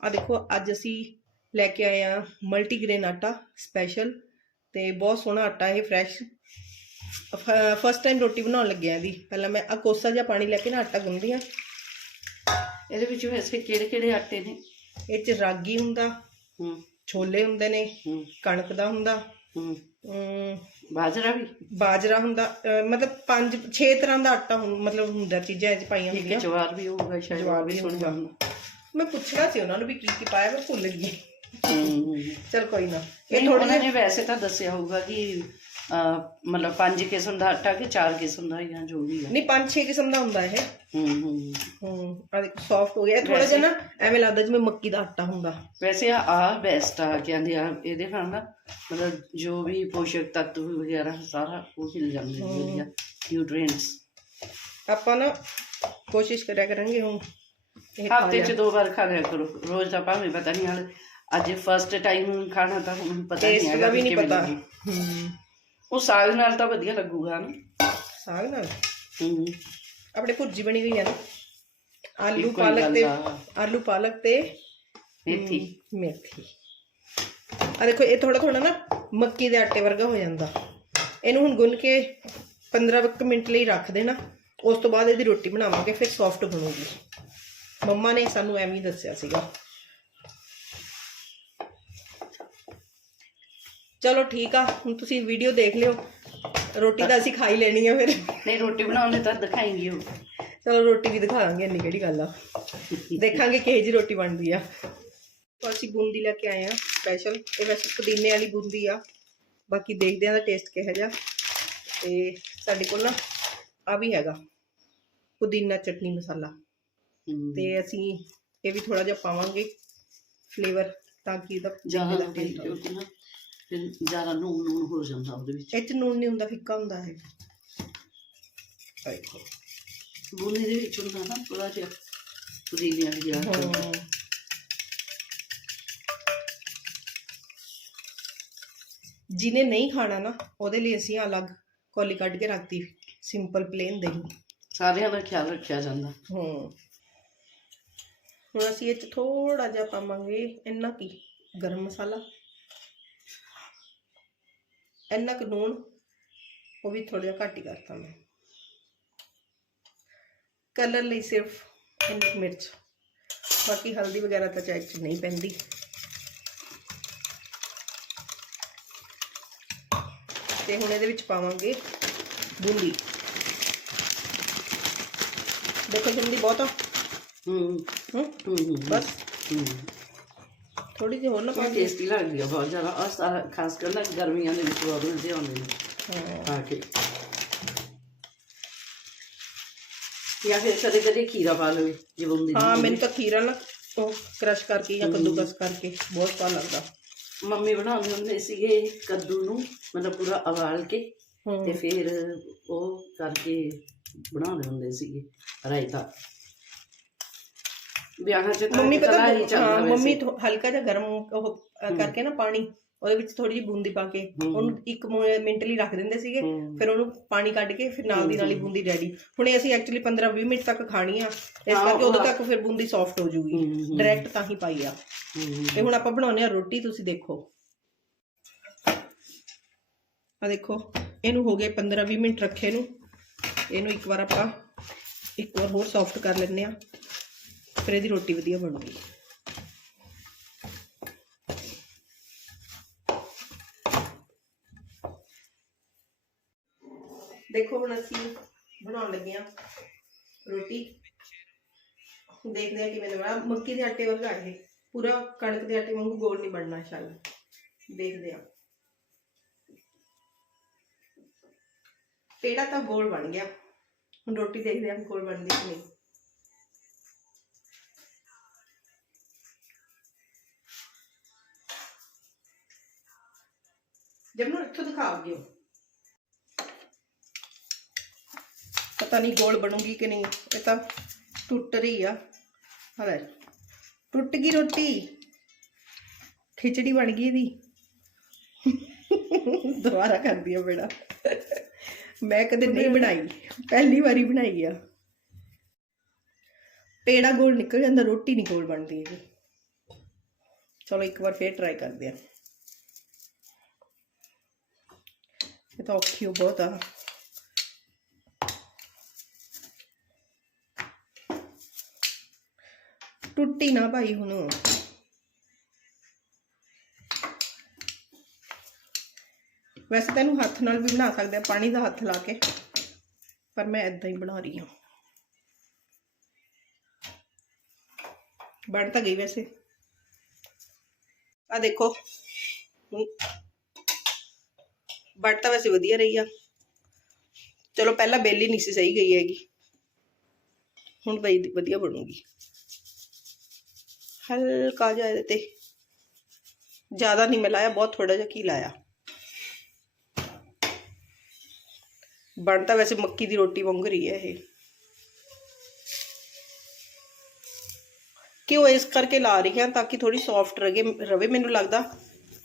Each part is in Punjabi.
ਆ ਦੇਖੋ ਅੱਜ ਅਸੀਂ ਲੈ ਕੇ ਆਏ ਆ ਮਲਟੀਗ੍ਰੇਨ ਆਟਾ ਸਪੈਸ਼ਲ ਤੇ ਬਹੁਤ ਸੋਹਣਾ ਆਟਾ ਇਹ ਫਰੈਸ਼ ਫਸਟ ਟਾਈਮ ਰੋਟੀ ਬਣਾਉਣ ਲੱਗਿਆ ਇਹਦੀ। ਪਹਿਲਾਂ ਮੈਂ ਆ ਕੋਸਾ ਜਿਹਾ ਪਾਣੀ ਲੈ ਕੇ ਨਾ ਆਟਾ ਗੁੰਨਦੀ ਆ। ਇਹਦੇ ਵਿੱਚ ਵੈਸੇ ਕਿਹੜੇ ਕਿਹੜੇ ਆਟੇ ਨੇ? ਇਹ ਚ ਰਾਗੀ ਹੁੰਦਾ ਹੂੰ। ਛੋਲੇ ਹੁੰਦੇ ਨੇ ਹੂੰ। ਕਣਕ ਦਾ ਹੁੰਦਾ ਹੂੰ। ਬਾਜਰਾ ਵੀ? ਬਾਜਰਾ ਹੁੰਦਾ ਮਤਲਬ ਪੰਜ ਛੇ ਤਰ੍ਹਾਂ ਦਾ ਆਟਾ ਮਤਲਬ ਹੁੰਦਾ ਚੀਜ਼ਾਂ ਇਹ ਚ ਪਾਈਆਂ ਹੁੰਦੀਆਂ। ਜਵਾਰ ਵੀ ਹੋਊਗਾ ਸ਼ਾਇਦ ਜਵਾਰ ਵੀ ਹੋਊਗਾ। ਮੈਂ ਪੁੱਛਣਾ ਸੀ ਉਹਨਾਂ ਨੂੰ ਵੀ ਕੀ ਕੀ ਪਾਇਆ ਮੈਂ ਭੁੱਲ ਗਈ। ਹੂੰ। ਚਲ ਕੋਈ ਨਾ। ਇਹ ਇਹ ਥੋੜਾ ਨੇ ਵੈਸੇ ਤਾਂ ਦੱਸਿਆ ਹੋਊਗਾ ਕਿ ਅਹ, ਮਤਲਬ ਪੰਜ ਕਿਸਮ ਦਾ ਆਟਾ ਕਿ ਚਾਰ ਕਿਸਮ ਦਾ ਜਾਂ ਜੋ ਵੀ ਹੈ ਨਹੀਂ ਪੰਜ ਛੇ ਕਿਸਮ ਦਾ ਹੁੰਦਾ ਇਹ। ਹੂੰ ਹੂੰ। ਹੂੰ ਆ ਦੇਖੋ ਸੌਫਟ ਹੋ ਗਿਆ। ਥੋੜਾ ਜਿਹਾ ਨਾ ਐਵੇਂ ਲੱਗਦਾ ਜਿਵੇਂ ਮੱਕੀ ਦਾ ਆਟਾ ਹੁੰਦਾ। ਵੈਸੇ ਆ ਆ ਬੈਸਟ ਆ ਕਹਿੰਦੇ ਆ ਇਹਦੇ ਨਾਲ ਨਾ ਮਤਲਬ ਜੋ ਵੀ ਪੋਸ਼ਕ ਤੱਤ ਵਗੈਰਾ ਸਾਰਾ ਉਹ ਮਿਲ ਜਾਂਦੇ ਨੇ ਵਧੀਆ ਨਿਊਟ੍ਰੀਐਂਟਸ ਆਪਾਂ ਨਾ ਕੋਸ਼ਿਸ਼ ਕਰਿਆ ਕਰਾਂਗੇ ਹੁਣ। ਹਫ਼ਤੇ। ਚ ਦੋ ਵਾਰ ਖਾ ਲਿਆ ਕਰੋ। ਰੋਜ਼ ਦਾ ਭਾਵੇਂ ਪਤਾ ਨਹੀਂ ਹਾਲ ਅੱਜ ਫਸਟ ਟਾਈਮ ਖਾਣਾ ਤਾਂ ਹੁਣ ਪਤਾ ਨਹੀਂ ਹੈਗਾ ਵੀ ਨਹੀਂ ਪਤਾ। ਉਹ ਸਾਗ ਨਾਲ ਤਾਂ ਵਧੀਆ ਲੱਗੂਗਾ ਨਾ। ਸਾਗ ਨਾਲ? ਹੂੰ। ਆਪਣੇ ਭੁਰਜੀ ਬਣੀ ਹੋਈ ਹੈ ਨਾ। ਆਲੂ ਪਾਲਕ ਤੇ। ਆਲੂ ਪਾਲਕ ਤੇ ਮੇਥੀ। ਮੇਥੀ। ਆ ਦੇਖੋ ਇਹ ਥੋੜਾ ਥੋੜਾ ਨਾ ਮੱਕੀ ਦੇ ਆਟੇ ਵਰਗਾ ਹੋ ਜਾਂਦਾ। ਇਹਨੂੰ ਹੁਣ ਗੁੰਨ ਕੇ 15 ਕੁ ਮਿੰਟ ਲਈ ਰੱਖ ਦੇਣਾ। ਉਸ ਤੋਂ ਬਾਅਦ ਇਹਦੀ ਰੋਟੀ ਬਣਾਵਾਂਗੇ ਫਿਰ ਸੌਫਟ ਬਣੂਗੀ। ਮੰਮਾ ਨੇ ਸਾਨੂੰ ਐਵੇਂ ਹੀ ਦੱਸਿਆ ਸੀਗਾ। ਚਲੋ ਠੀਕ ਆ ਹੁਣ ਤੁਸੀਂ ਵੀਡੀਓ ਦੇਖ ਲਿਓ। ਰੋਟੀ ਤਾਂ ਅਸੀਂ ਖਾ ਹੀ ਲੈਣੀ ਆ ਫਿਰ। ਨਹੀਂ ਰੋਟੀ ਬਣਾਉਣੇ ਤਾਂ ਦਿਖਾਏਂਗੇ ਉਹ। ਚਲੋ ਰੋਟੀ ਵੀ ਦਿਖਾਵਾਂਗੇ ਇੰਨੀ ਕਿਹੜੀ ਗੱਲ ਆ। ਦੇਖਾਂਗੇ ਕਿਹੋ ਜੀ ਰੋਟੀ ਬਣਦੀ ਆ। ਤਾਂ ਅਸੀਂ ਬੂੰਦੀ ਲੈ ਕੇ ਆਏ ਆ ਸਪੈਸ਼ਲ ਇਹ ਵੈਸੇ ਪੁਦੀਨੇ ਵਾਲੀ ਬੂੰਦੀ ਆ। ਬਾਕੀ ਦੇਖਦੇ ਆ ਦਾ ਟੇਸਟ ਕਿਹੋ ਜਿਹਾ। ਤੇ ਸਾਡੇ ਕੋਲ ਨਾ ਆ ਵੀ ਹੈਗਾ ਪੁਦੀਨਾ ਚਟਨੀ ਮਸਾਲਾ। ਤੇ ਅਸੀਂ ਇਹ ਵੀ ਥੋੜਾ ਜਿਹਾ ਪਾਵਾਂਗੇ ਫਲੇਵਰ ਤਾਂ ਕਿ ਇਹਦਾ ਜ਼ਿਆਦਾ ਆਵੇ। ਕਿਉਂਕਿ ਨਾ ਫਿਰ ਜ਼ਿਆਦਾ ਨੂਨ ਨੂਨ ਹੋ ਜਾਂਦਾ ਉਹਦੇ ਵਿੱਚ। ਇਹ ਚ ਨੂਨ ਨਹੀਂ ਹੁੰਦਾ ਫਿੱਕਾ ਹੁੰਦਾ ਹੈ ਆਹ ਦੇਖੋ ਬੂੰਦੀ ਦੇ ਵਿੱਚ ਹੁੰਦਾ ਨਾ ਥੋੜਾ ਜਿਹਾ ਪੁਦੀਨੇ ਵਾਲੀ ਆ ਹਾਂ। ਜਿਹਨੇ ਨਹੀਂ ਖਾਣਾ ਨਾ ਉਹਦੇ ਲਈ ਅਸੀਂ ਅਲੱਗ ਕੌਲੀ ਕੱਢ ਕੇ ਰੱਖਤੀ ਸਿੰਪਲ ਪਲੇਨ ਦਹੀਂ। ਸਾਰਿਆਂ ਦਾ ਖਿਆਲ ਰੱਖਿਆ ਜਾਂਦਾ। ਹੂੰ। ਹੁਣ ਅਸੀਂ ਇਹ ਚ ਥੋੜਾ ਜਿਹਾ ਪਾਵਾਂਗੇ ਇੰਨਾ ਕੀ? ਗਰਮ ਮਸਾਲਾ। ਇੰਨਾ ਕੁ ਲੂਣ, ਉਹ ਵੀ ਥੋੜਾ ਜਿਹਾ ਘੱਟ ਹੀ ਕਰਤਾ ਮੈਂ। ਕਲਰ ਲਈ ਸਿਰਫ ਇੰਨੀ ਮਿਰਚ। ਬਾਕੀ ਹਲਦੀ ਵਗੈਰਾ ਤਾਂ ਚਾਹ ਚ ਨਹੀਂ ਪੈਂਦੀ। ਤੇ ਹੁਣ ਇਹਦੇ ਵਿੱਚ ਪਾਵਾਂਗੇ ਬੂੰਦੀ। ਦੇਖੋ ਜਿੰਦੀ ਬਹੁਤ ਹੂੰ। ਬਸ। ਹੂੰ ਥੋੜੀ ਜਿਹੀ ਹੋਰ ਨਾ ਪਾ ਬਹੁਤ ਟੇਸਟੀ ਲੱਗਦੀ ਆ ਬਹੁਤ ਜ਼ਿਆਦਾ। ਆ ਸਾਰਾ ਖਾਸ ਕਰ ਨਾ ਗਰਮੀਆਂ ਦੇ ਵਿੱਚ ਬਹੁਤ ਮਜ਼ੇ ਆਉਂਦੇ ਨੇ। ਹਾਂ। ਖਾ ਕੇ। ਜਾਂ ਫਿਰ ਕਦੇ ਕਦੇ ਖੀਰਾ ਪਾ ਲਵੇ ਜੇ ਬੂੰਦੀ ਹਾਂ ਮੈਨੂੰ ਤਾਂ ਖੀਰਾ ਨਾ ਉਹ ਕ੍ਰਸ਼ ਕਰਕੇ ਜਾਂ ਕੱਦੂਕਸ ਕਰਕੇ ਬਹੁਤ ਸਵਾਦ ਲੱਗਦਾ। ਮੰਮੀ ਬਣਾਉਂਦੇ ਹੁੰਦੇ ਸੀਗੇ ਕੱਦੂ ਨੂੰ ਮਤਲਬ ਪੂਰਾ ਉਬਾਲ ਕੇ ਹੂੰ। ਤੇ ਫਿਰ ਉਹ ਕਰਕੇ ਬਣਾਉਂਦੇ ਹੁੰਦੇ ਸੀਗੇ ਰਾਇਤਾ। ਵਿਆਹਾਂ 'ਚ ਤਾਂ ਮੰਮੀ ਪਤਾ ਕਲਾ ਹੀ ਮੰਮੀ ਥੋ- ਹਲਕਾ ਜਿਹਾ ਗਰਮ ਉਹ ਅ, ਕਰਕੇ ਨਾ ਪਾਣੀ ਉਹਦੇ ਵਿੱਚ ਥੋੜੀ ਜਿਹੀ ਬੂੰਦੀ ਪਾ ਕੇ। ਉਹਨੂੰ ਇੱਕ ਮ- ਮਿੰਟ ਲਈ ਰੱਖ ਦਿੰਦੇ ਸੀਗੇ। ਫਿਰ ਉਹਨੂੰ ਪਾਣੀ ਕੱਢ ਕੇ ਫਿਰ ਨਾਲ ਦੀ ਨਾਲ ਹੀ ਬੂੰਦੀ ਰੈਡੀ ਹੁਣ ਅਸੀਂ ਐਕਚੁਅਲੀ 15 20 ਮਿੰਟ ਤੱਕ ਖਾਣੀ ਆ ਇਸ ਹਾਂ, ਕਰਕੇ ਉਦੋਂ ਤੱਕ ਫਿਰ ਬੂੰਦੀ ਸੌਫਟ ਹੋ ਜੂਗੀ। ਡਾਇਰੈਕਟ ਤਾਂ ਹੀ ਪਾਈ ਆ। ਤੇ ਹੁਣ ਆਪਾਂ ਬਣਾਉਨੇ ਆ ਰੋਟੀ ਤੁਸੀਂ ਦੇਖੋ। ਆ ਦੇਖੋ ਇਹਨੂੰ ਹੋ ਗਏ 15 20 ਮਿੰਟ ਰੱਖੇ ਨੂੰ। ਇਹਨੂੰ ਇੱਕ ਵਾਰ ਆਪਾਂ ਇੱਕ ਵਾਰ ਹੋਰ ਸੌਫਟ ਕਰ ਲੈਂਦੇ ਆ ਫਿਰ ਇਹਦੀ ਰੋਟੀ ਵਧੀਆ ਬਣੂਗੀ ਦੇਖੋ ਹੁਣ ਅਸੀਂ ਬਣਾਉਣ ਲੱਗੇ ਆ ਰੋਟੀ। ਦੇਖਦੇ ਆ ਕਿਵੇਂ ਬਣਾਉਣਾ ਮੱਕੀ ਦੇ ਆਟੇ ਵਰਗਾ ਇਹ ਪੂਰਾ ਕਣਕ ਦੇ ਆਟੇ ਵਾਂਗੂ ਗੋਲ ਨਹੀਂ ਬਣਨਾ ਸ਼ਾਇਦ। ਦੇਖਦੇ ਆ ਪੇੜਾ ਤਾਂ ਗੋਲ ਬਣ ਗਿਆ। ਹੁਣ ਰੋਟੀ ਦੇਖਦੇ ਆ ਗੋਲ ਬਣਦੀ ਕਿ ਨਹੀਂ। ਜਦ ਨੂੰ ਇੱਥੋਂ ਦਿਖਾ ਦਿਓ ਪਤਾ ਨਹੀਂ ਗੋਲ ਬਣੂਗੀ ਕਿ ਨਹੀਂ ਇਹ ਤਾਂ ਟੁੱਟ ਰਹੀ ਆ। ਹਲੇ ਟੁੱਟ ਗਈ ਰੋਟੀ। ਖਿਚੜੀ ਬਣ ਗਈ ਇਹਦੀ। ਦੁਬਾਰਾ ਕਰਦੀ ਆ ਬੇੜਾ। ਮੈਂ ਕਦੇ ਨਹੀਂ ਬਣਾਈ ਪਹਿਲੀ ਵਾਰੀ ਬਣਾਈ ਆ। ਪੇੜਾ ਗੋਲ ਨਿਕਲ ਜਾਂਦਾ ਰੋਟੀ ਨਹੀਂ ਗੋਲ ਬਣਦੀ ਹੈਗੀ ਚਲੋ ਇੱਕ ਵਾਰ ਫੇਰ ਟਰਾਈ ਕਰਦੇ ਆ। ਤਾਂ ਔਖੀ ਓ ਬਹੁਤ ਆ ਟੁੱਟੀ ਨਾ ਭਾਈ ਹੁਣ ਵੈਸੇ ਤਾਂ ਇਹਨੂੰ ਹੱਥ ਨਾਲ ਵੀ ਬਣਾ ਸਕਦੇ ਆ ਪਾਣੀ ਦਾ ਹੱਥ ਲਾ ਕੇ ਪਰ ਮੈਂ ਇਦਾਂ ਹੀ ਬਣਾ ਰਹੀ ਹਾਂ। ਬਣ ਤਾਂ ਗਈ ਵੈਸੇ। ਆ ਦੇਖੋ। ਹੁਣ ਬਣ ਤਾਂ ਵੈਸੇ ਵਧੀਆ ਰਹੀ ਆ। ਚਲੋ ਪਹਿਲਾਂ ਬੇਲੀ ਨਹੀਂ ਸੀ ਸਹੀ ਗਈ ਹੈਗੀ। ਹੁਣ ਬਈ ਵਧੀਆ ਬਣੂਗੀ। ਹਲਕਾ ਜਿਹਾ ਇਹਦੇ ਤੇ। ਜ਼ਿਆਦਾ ਨਹੀਂ ਮੈਂ ਲਾਇਆ, ਬਹੁਤ ਥੋੜਾ ਜਿਹਾ ਕੀ ਲਾਇਆ। ਬਣ ਤਾਂ ਵੈਸੇ ਮੱਕੀ ਦੀ ਰੋਟੀ ਵਾਂਗ ਰਹੀ ਹੈ ਇਹ। ਘਿਓ ਇਸ ਕਰਕੇ ਲਾ ਰਹੀ ਹਾਂ ਤਾਂ ਕਿ ਥੋੜੀ ਸੌਫਟ ਰਹੇ ਰਵੇ, ਮੈਨੂੰ ਲੱਗਦਾ।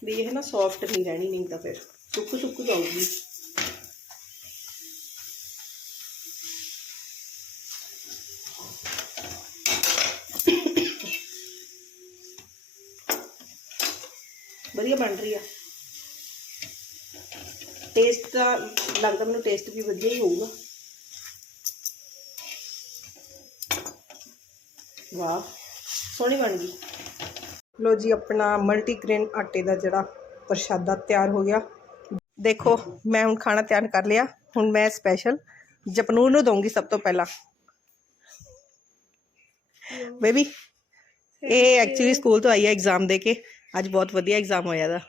ਵੀ ਇਹ ਨਾ ਸੌਫਟ ਨਹੀਂ ਰਹਿਣੀ, ਨਹੀਂ ਤਾਂ ਫਿਰ। ਸੁੱਕ ਸੁੱਕ ਜਾਊਗੀ। ਵਧੀਆ ਬਣ ਰਹੀ ਆ। ਟੇਸਟ ਤਾਂ ਲੱਗਦਾ ਮੈਨੂੰ ਟੇਸਟ ਵੀ ਵਧੀਆ ਹੀ ਹੋਊਗਾ। ਵਾਹ, ਸੋਹਣੀ ਬਣ ਗਈ। ਲੋ ਜੀ, ਆਪਣਾ ਮਲਟੀਗ੍ਰੇਨ ਆਟੇ ਦਾ ਜਿਹੜਾ ਪ੍ਰਸ਼ਾਦਾ ਤਿਆਰ ਹੋ ਗਿਆ। ਦੇਖੋ ਮੈਂ ਹੁਣ ਖਾਣਾ ਤਿਆਰ ਕਰ ਲਿਆ। ਹੁਣ ਮੈਂ ਸਪੈਸ਼ਲ ਜਪਨੂਰ ਨੂੰ ਦਊਂਗੀ ਸਭ ਤੋਂ ਪਹਿਲਾਂ। ਬੇਬੀ ਇਹ ਐਕਚੁਅਲੀ ਸਕੂਲ ਤੋਂ ਆਈ ਹੈ ਐਗਜ਼ਾਮ ਦੇ ਕੇ। ਅੱਜ ਬਹੁਤ ਵਧੀਆ ਐਗਜ਼ਾਮ ਹੋਇਆ ਦਾ